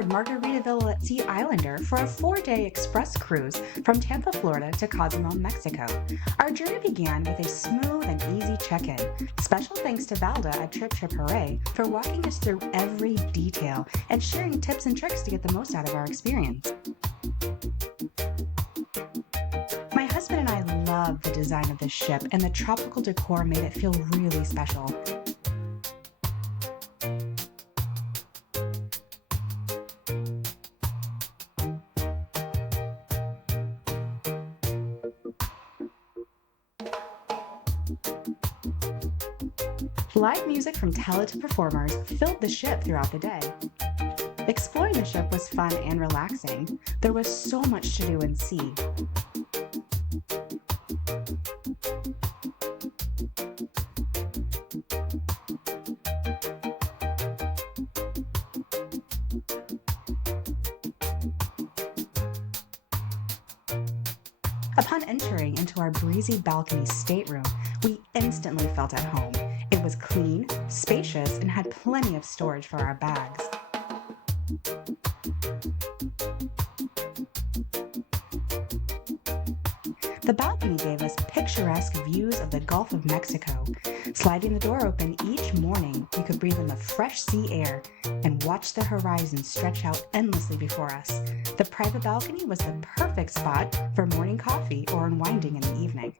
aboard Margaritaville Islander for a 4-day express cruise from Tampa, Florida to Cozumel, Mexico. Our journey began with a smooth and easy check-in. Special thanks to Valda at Hooray for walking us through every detail and sharing tips and tricks to get the most out of our experience. My husband and I loved the design of this ship, and the tropical decor made it feel really special. Live music from talented performers filled the ship throughout the day. Exploring the ship was fun and relaxing. There was so much to do and see. Upon entering into our breezy balcony stateroom, we instantly felt at home. It was clean, spacious, and had plenty of storage for our bags. The balcony gave us picturesque views of the Gulf of Mexico. Sliding the door open each morning, we could breathe in the fresh sea air and watch the horizon stretch out endlessly before us. The private balcony was the perfect spot for morning coffee or unwinding in the evening.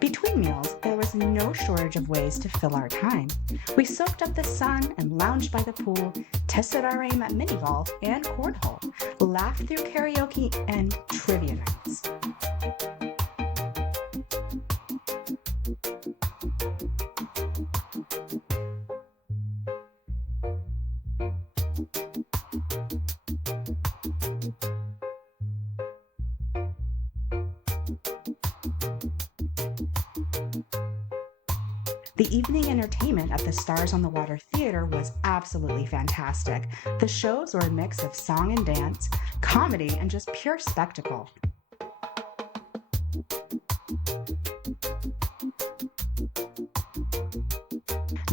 Between meals, there was no shortage of ways to fill our time. We soaked up the sun and lounged by the pool, tested our aim at mini golf and cornhole, laughed through karaoke and trivia nights. The evening entertainment at the Stars on the Water Theater was absolutely fantastic. The shows were a mix of song and dance, comedy, and just pure spectacle.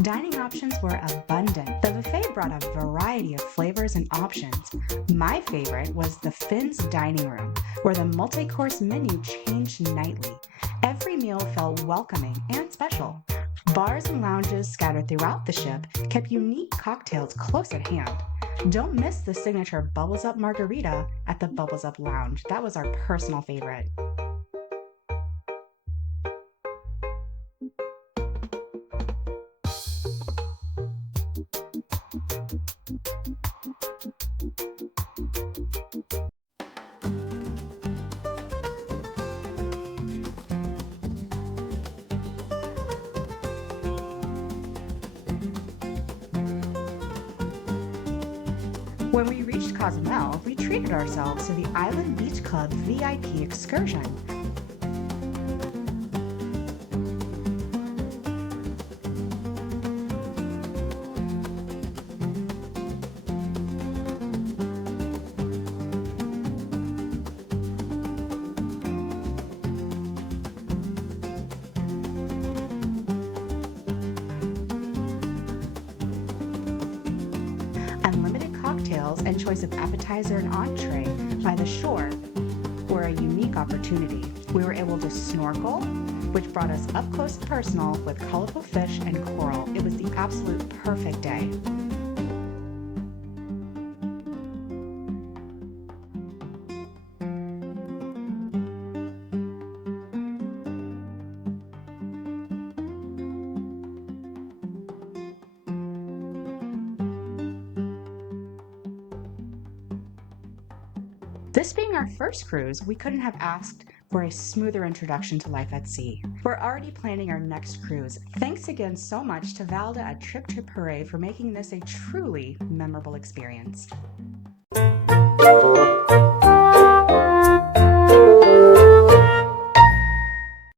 Dining options were abundant. The buffet brought a variety of flavors and options. My favorite was the Finn's dining room, where the multi-course menu changed nightly. Every meal felt welcoming and special. Bars and lounges scattered throughout the ship kept unique cocktails close at hand. Don't miss the signature Bubbles Up Margarita at the Bubbles Up Lounge. That was our personal favorite. When we reached Cozumel, we treated ourselves to the Island Beach Club VIP excursion. Unlimited cocktails and choice of appetizer and entree by the shore were a unique opportunity. We were able to snorkel, which brought us up close and personal with colorful fish and coral. It was the absolute perfect day. This being our first cruise, we couldn't have asked for a smoother introduction to life at sea. We're already planning our next cruise. Thanks again so much to Valda at Hooray for making this a truly memorable experience.